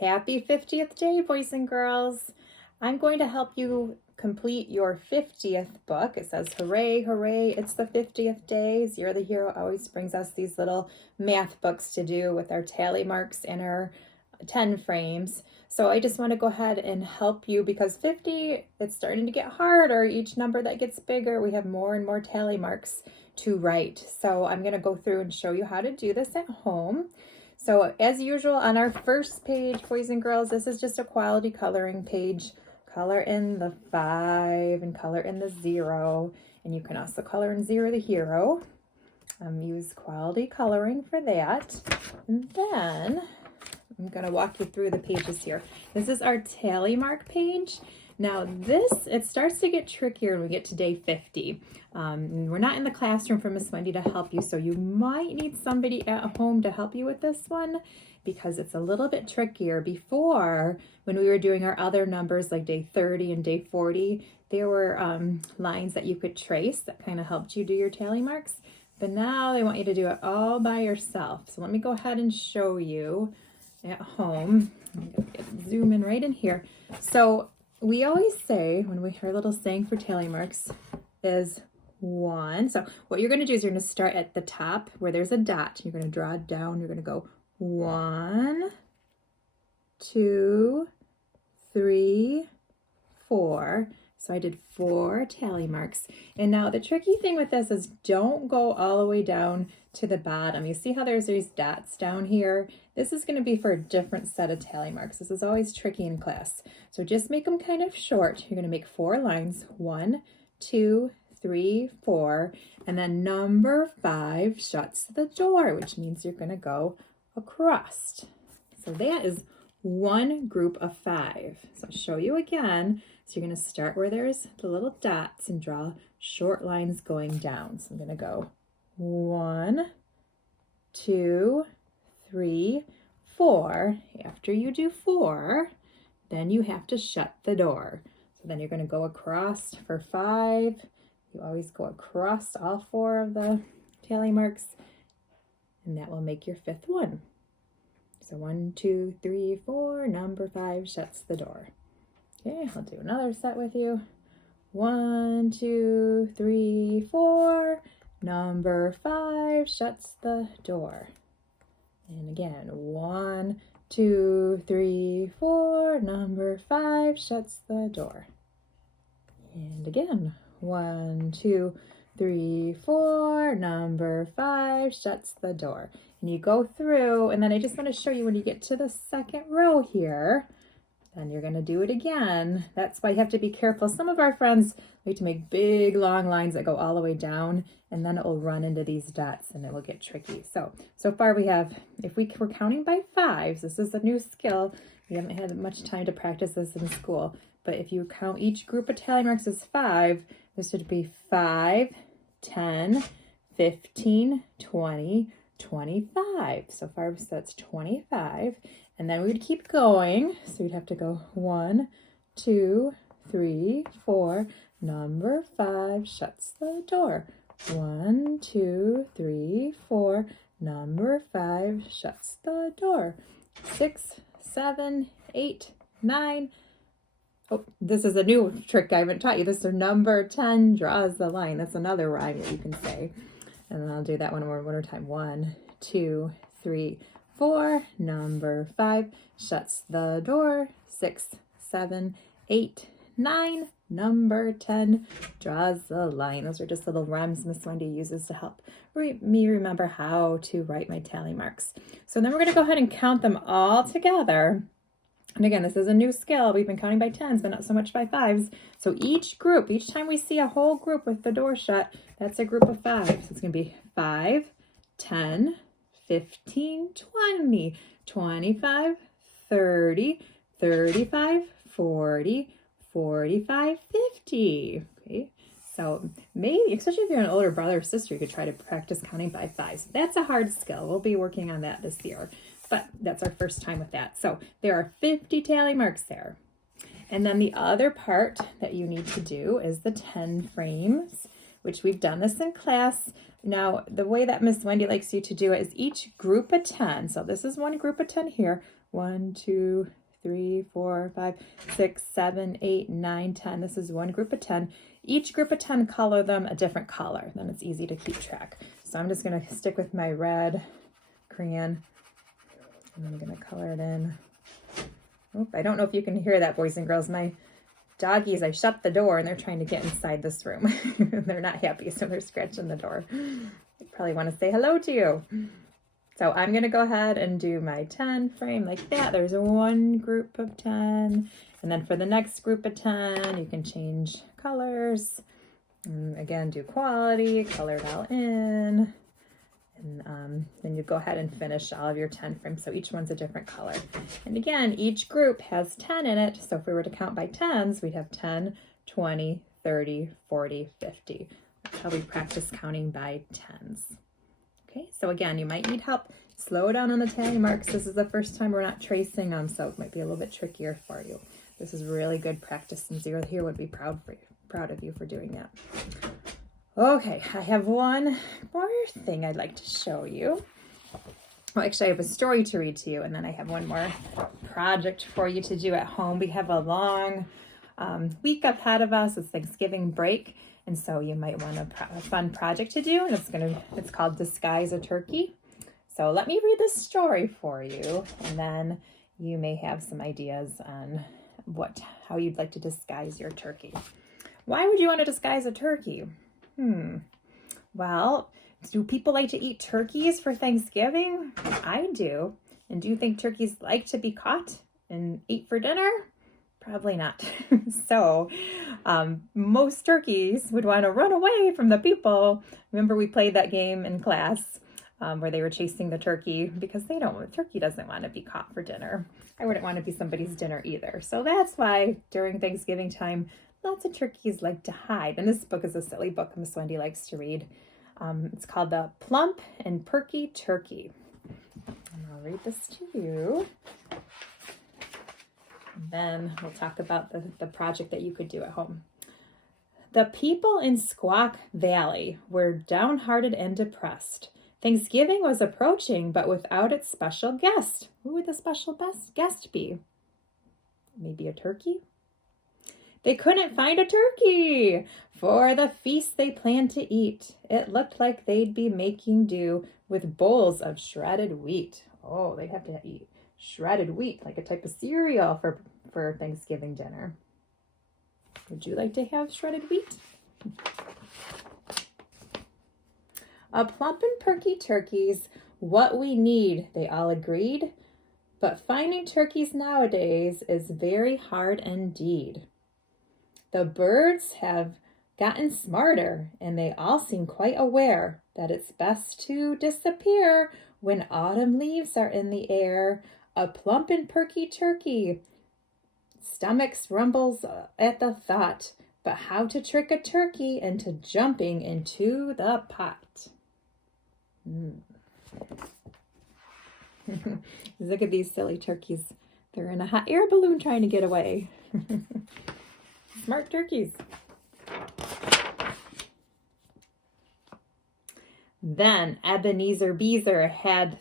Happy 50th day, boys and girls. I'm going to help you complete your 50th book. It says, hooray, hooray, it's the 50th day. You're the Hero always brings us these little math books to do with our tally marks and our 10 frames. So I just want to go ahead and help you because 50, it's starting to get harder. Each number that gets bigger, we have more and more tally marks to write. So I'm going to go through and show you how to do this at home. So as usual, on our first page, boys and girls, this is just a quality coloring page. Color in the 5 and color in the 0. And you can also color in 0 the hero. Use quality coloring for that. And then I'm going to walk you through the pages here. This is our tally mark page. Now it starts to get trickier when we get to day 50. We're not in the classroom for Miss Wendy to help you, so you might need somebody at home to help you with this one because it's a little bit trickier. Before, when we were doing our other numbers like day 30 and day 40, there were lines that you could trace that kind of helped you do your tally marks. But now they want you to do it all by yourself. So let me go ahead and show you at home. I'm going to zoom in right in here. So we always say, when we hear a little saying for tally marks, is 1. So what you're going to do is you're going to start at the top where there's a dot. You're going to draw it down. You're going to go 1, 2, 3, 4. So I did 4 tally marks. And now the tricky thing with this is don't go all the way down to the bottom. You see how there's these dots down here? This is going to be for a different set of tally marks. This is always tricky in class. So just make them kind of short. You're going to make 4 lines. 1, 2, 3, 4. And then number 5 shuts the door, which means you're going to go across. So that is one group of 5. So I'll show you again. So you're going to start where there's the little dots and draw short lines going down. So I'm going to go 1, 2, 3, 4. After you do 4, then you have to shut the door. So then you're going to go across for 5. You always go across all 4 of the tally marks, and that will make your 5th one. So 1, 2, 3, 4, number 5 shuts the door. Okay, I'll do another set with you. 1, 2, 3, 4, number 5 shuts the door. And again, 1, 2, 3, 4, number 5 shuts the door. And again, 1, 2, 3, 4, number 5 shuts the door. And you go through, and then I just want to show you when you get to the second row here, then you're going to do it again. That's why you have to be careful. Some of our friends like to make big long lines that go all the way down, and then it will run into these dots and it will get tricky. So far we have, if we're counting by 5s, this is a new skill. We haven't had much time to practice this in school, but if you count each group of tally marks as 5, this would be 5, 10, 15, 20, 25. So far that's 25. And then we would keep going. So we'd have to go 1, 2, 3, 4. Number 5 shuts the door. 1, 2, 3, 4. Number 5 shuts the door. 6, 7, 8, 9. Oh, this is a new trick I haven't taught you. This is number 10 draws the line. That's another rhyme that you can say. And then I'll do that one more time. 1, 2, 3, 4. Number 5 shuts the door. 6, 7, 8, 9. Number 10 draws the line. Those are just little rhymes Miss Wendy uses to help me remember how to write my tally marks. So then we're going to go ahead and count them all together. And again, this is a new skill. We've been counting by 10s, but not so much by 5s. So each group, each time we see a whole group with the door shut, that's a group of 5. So it's going to be 5, 10, 15, 20, 25, 30, 35, 40, 45, 50. Okay, so maybe, especially if you're an older brother or sister, you could try to practice counting by 5s. That's a hard skill. We'll be working on that this year, but that's our first time with that. So there are 50 tally marks there. And then the other part that you need to do is the 10 frames, which we've done this in class. Now, the way that Miss Wendy likes you to do it is each group of 10. So this is one group of 10 here. 1, 2, 3, 4, 5, 6, 7, 8, 9, 10. This is one group of 10. Each group of 10, color them a different color. Then it's easy to keep track. So I'm just going to stick with my red crayon. And I'm going to color it in. Oh, I don't know if you can hear that, boys and girls. My doggies, I shut the door and they're trying to get inside this room. They're not happy, so they're scratching the door. They probably want to say hello to you. So I'm going to go ahead and do my 10 frame like that. There's one group of 10. And then for the next group of 10, you can change colors. And again, do quality, color it all in. And then you go ahead and finish all of your 10 frames. So each one's a different color. And again, each group has 10 in it. So if we were to count by 10s, we'd have 10, 20, 30, 40, 50. That's how we practice counting by 10s. Okay, so again, you might need help. Slow down on the tally marks. This is the first time we're not tracing them, so it might be a little bit trickier for you. This is really good practice, and Zero here would be proud of you for doing that. Okay, I have one more thing I'd like to show you. Well, actually, I have a story to read to you, and then I have one more project for you to do at home. We have a long week ahead of us. It's Thanksgiving break. And so you might want a fun project to do, and it's called Disguise a Turkey. So let me read this story for you, and then you may have some ideas on how you'd like to disguise your turkey. Why would you want to disguise a turkey? Well, do people like to eat turkeys for Thanksgiving? I do. And do you think turkeys like to be caught and eat for dinner? Probably not. So most turkeys would want to run away from the people. Remember we played that game in class where they were chasing the turkey because turkey doesn't want to be caught for dinner. I wouldn't want to be somebody's dinner either. So that's why during Thanksgiving time, lots of turkeys like to hide. And this book is a silly book Miss Wendy likes to read. It's called the Plump and Perky Turkey. And I'll read this to you. Then we'll talk about the project that you could do at home. The people in Squaw Valley were downhearted and depressed. Thanksgiving was approaching, but without its special guest. Who would the special guest be? Maybe a turkey? They couldn't find a turkey for the feast they planned to eat. It looked like they'd be making do with bowls of shredded wheat. Oh, they'd have to eat shredded wheat, like a type of cereal for Thanksgiving dinner. Would you like to have shredded wheat? A plump and perky turkey's what we need, they all agreed. But finding turkeys nowadays is very hard indeed. The birds have gotten smarter, and they all seem quite aware that it's best to disappear when autumn leaves are in the air. A plump and perky turkey stomachs rumbles at the thought, but how to trick a turkey into jumping into the pot. Look at these silly turkeys. They're in a hot air balloon trying to get away. Smart turkeys. Then Ebenezer Beezer had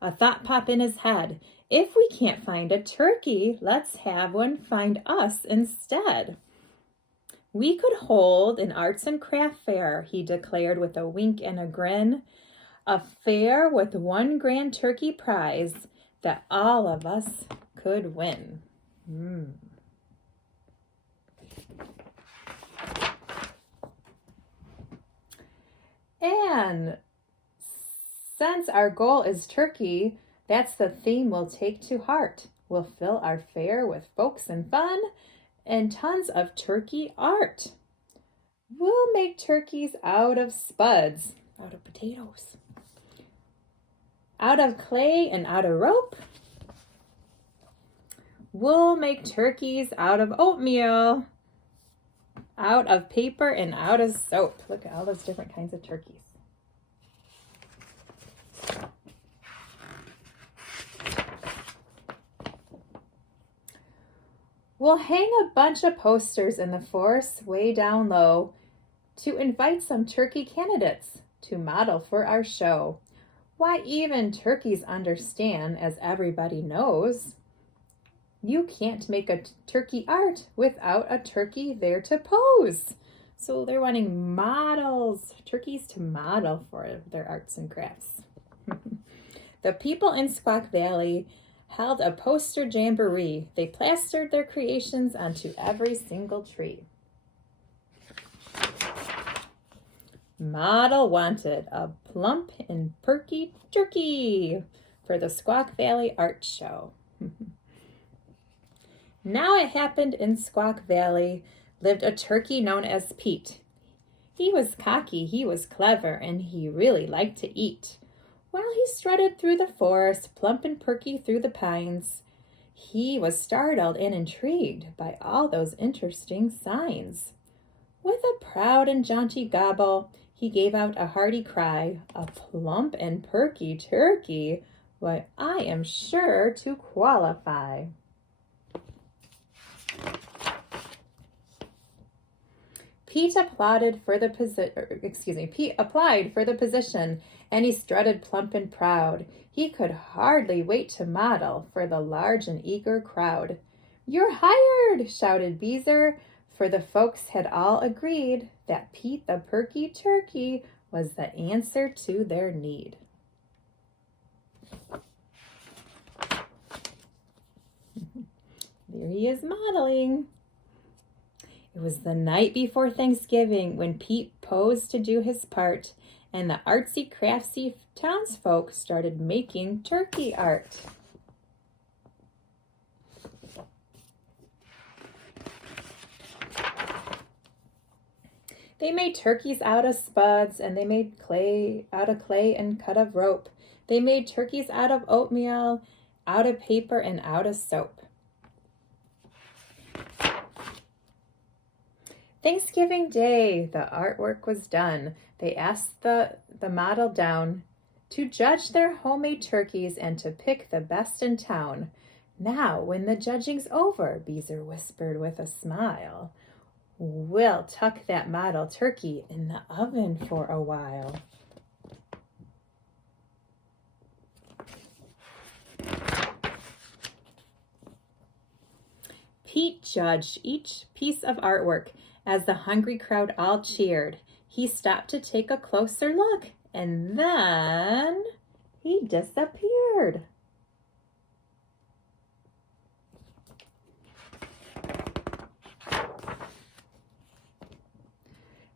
a thought pop in his head. If we can't find a turkey, let's have one find us instead. We could hold an arts and craft fair, he declared with a wink and a grin. A fair with one grand turkey prize that all of us could win. And since our goal is turkey, that's the theme we'll take to heart. We'll fill our fair with folks and fun and tons of turkey art. We'll make turkeys out of spuds, out of potatoes, out of clay and out of rope. We'll make turkeys out of oatmeal, out of paper and out of soap. Look at all those different kinds of turkeys. We'll hang a bunch of posters in the forest way down low to invite some turkey candidates to model for our show. Why, even turkeys understand, as everybody knows, you can't make a turkey art without a turkey there to pose. So they're wanting models, turkeys to model for their arts and crafts. The people in Squaw Valley held a poster jamboree. They plastered their creations onto every single tree. Model wanted a plump and perky turkey for the Squaw Valley Art Show. Now it happened in Squaw Valley lived a turkey known as Pete. He was cocky, he was clever, and he really liked to eat. While he strutted through the forest, plump and perky through the pines, he was startled and intrigued by all those interesting signs. With a proud and jaunty gobble, he gave out a hearty cry, "A plump and perky turkey! Why, I am sure to qualify." Pete applied for the position, and he strutted plump and proud. He could hardly wait to model for the large and eager crowd. "You're hired!" shouted Beezer, for the folks had all agreed that Pete the Perky Turkey was the answer to their need. There he is modeling. It was the night before Thanksgiving when Pete posed to do his part, and the artsy-craftsy townsfolk started making turkey art. They made turkeys out of spuds, and they made clay out of clay and cut of rope. They made turkeys out of oatmeal, out of paper, and out of soap. Thanksgiving Day, the artwork was done. They asked the model down to judge their homemade turkeys and to pick the best in town. "Now, when the judging's over," Beezer whispered with a smile, "we'll tuck that model turkey in the oven for a while." Pete judged each piece of artwork. As the hungry crowd all cheered, he stopped to take a closer look, and then he disappeared.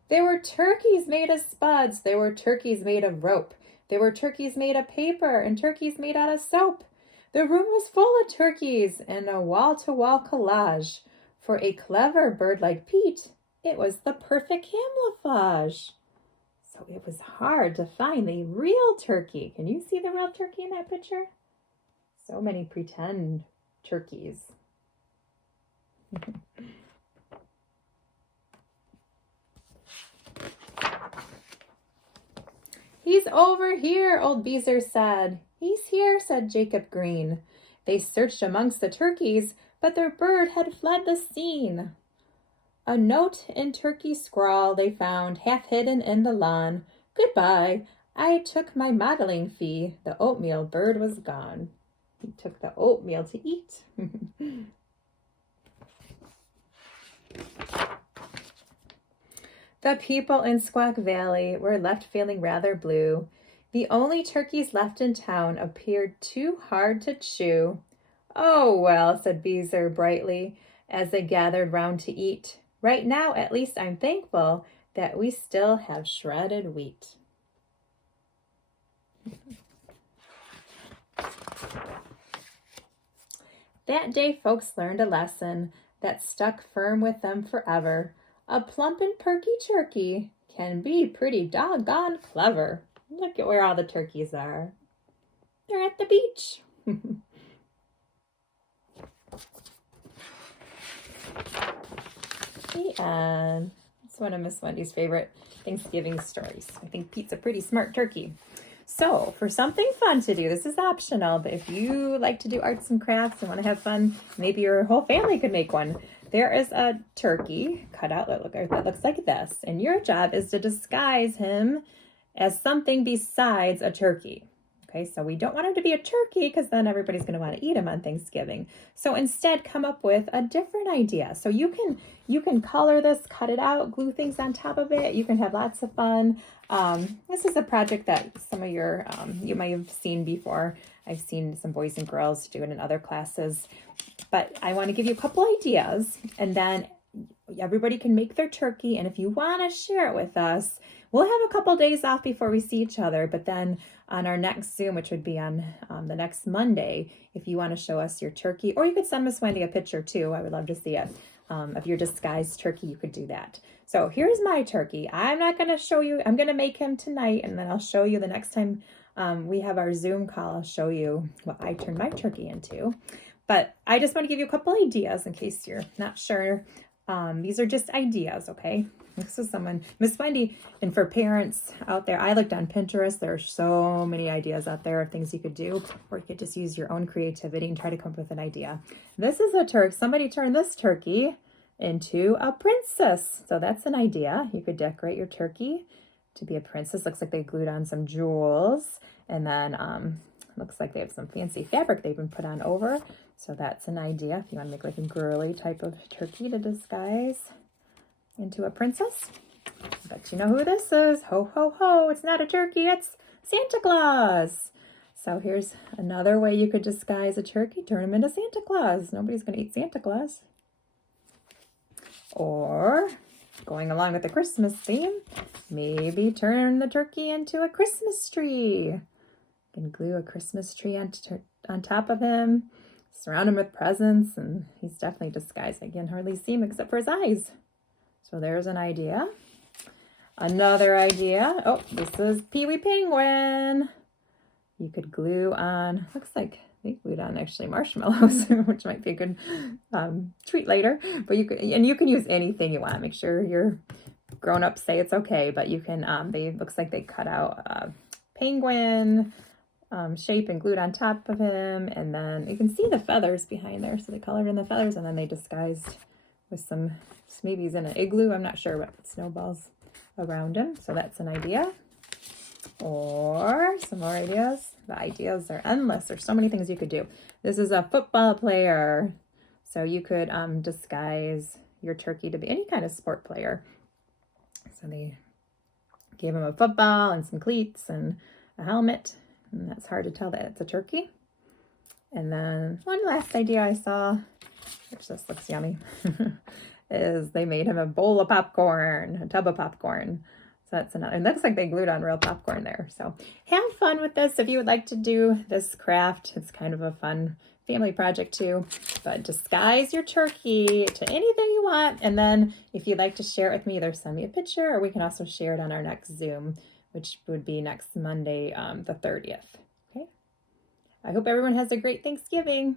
There were turkeys made of spuds, there were turkeys made of rope, there were turkeys made of paper, and turkeys made out of soap. The room was full of turkeys and a wall-to-wall collage. For a clever bird like Pete, it was the perfect camouflage. So it was hard to find the real turkey. Can you see the real turkey in that picture? So many pretend turkeys. "He's over here," old Beezer said. "He's here," said Jacob Green. They searched amongst the turkeys, but their bird had fled the scene. A note in turkey scrawl they found, half hidden in the lawn. "Goodbye, I took my modeling fee." The oatmeal bird was gone. He took the oatmeal to eat. The people in Squaw Valley were left feeling rather blue. The only turkeys left in town appeared too hard to chew. "Oh, well," said Beezer brightly, as they gathered round to eat. "Right now, at least, I'm thankful that we still have shredded wheat." That day, folks learned a lesson that stuck firm with them forever. A plump and perky turkey can be pretty doggone clever. Look at where all the turkeys are. They're at the beach. The end. It's one of Miss Wendy's favorite Thanksgiving stories. I think Pete's a pretty smart turkey. So for something fun to do, this is optional, but if you like to do arts and crafts and want to have fun, maybe your whole family could make one. There is a turkey cut out that looks like this, and your job is to disguise him as something besides a turkey. Okay, so we don't want them to be a turkey because then everybody's going to want to eat them on Thanksgiving. So instead, come up with a different idea. So you can color this, cut it out, glue things on top of it. You can have lots of fun. This is a project that some of your you might have seen before. I've seen some boys and girls do it in other classes, but I want to give you a couple ideas, and then everybody can make their turkey. And if you want to share it with us, we'll have a couple days off before we see each other, but then on our next Zoom, which would be on the next Monday, if you want to show us your turkey, or you could send Miss Wendy a picture too. I would love to see it. Of your disguised turkey, you could do that. So here's my turkey. I'm not going to show you. I'm going to make him tonight, and then I'll show you the next time we have our Zoom call. I'll show you what I turned my turkey into. But I just want to give you a couple ideas in case you're not sure. These are just ideas, okay? This is someone, Miss Wendy, and for parents out there, I looked on Pinterest. There are so many ideas out there of things you could do, or you could just use your own creativity and try to come up with an idea. This is a turkey. Somebody turned this turkey into a princess. So that's an idea. You could decorate your turkey to be a princess. Looks like they glued on some jewels, and then looks like they have some fancy fabric they've been put on over. So that's an idea if you want to make like a girly type of turkey to disguise into a princess. But you know who this is. Ho, ho, ho. It's not a turkey. It's Santa Claus. So here's another way you could disguise a turkey. Turn him into Santa Claus. Nobody's going to eat Santa Claus. Or going along with the Christmas theme, maybe turn the turkey into a Christmas tree. You can glue a Christmas tree on top of him. Surround him with presents, and he's definitely disguised. I can hardly see him except for his eyes. So there's an idea. Another idea. Oh, this is Pee-wee Penguin. You could glue on, looks like they glued on actually marshmallows, which might be a good treat later. But you can use anything you want. Make sure your grown-ups say it's okay, but you can, looks like they cut out a penguin shape and glued on top of him, and then you can see the feathers behind there. So they colored in the feathers, and then they disguised with some, maybe he's in an igloo, I'm not sure, but snowballs around him. So that's an idea. Or some more ideas. The ideas are endless. There's so many things you could do. This is a football player. So you could disguise your turkey to be any kind of sport player. So they gave him a football and some cleats and a helmet. And that's hard to tell that it's a turkey. And then one last idea I saw, which just looks yummy, is they made him a bowl of popcorn, a tub of popcorn. So that's another, and it looks like they glued on real popcorn there. So have fun with this. If you would like to do this craft, it's kind of a fun family project too. But disguise your turkey to anything you want. And then if you'd like to share it with me, either send me a picture, or we can also share it on our next Zoom, which would be next Monday, the 30th. Okay. I hope everyone has a great Thanksgiving.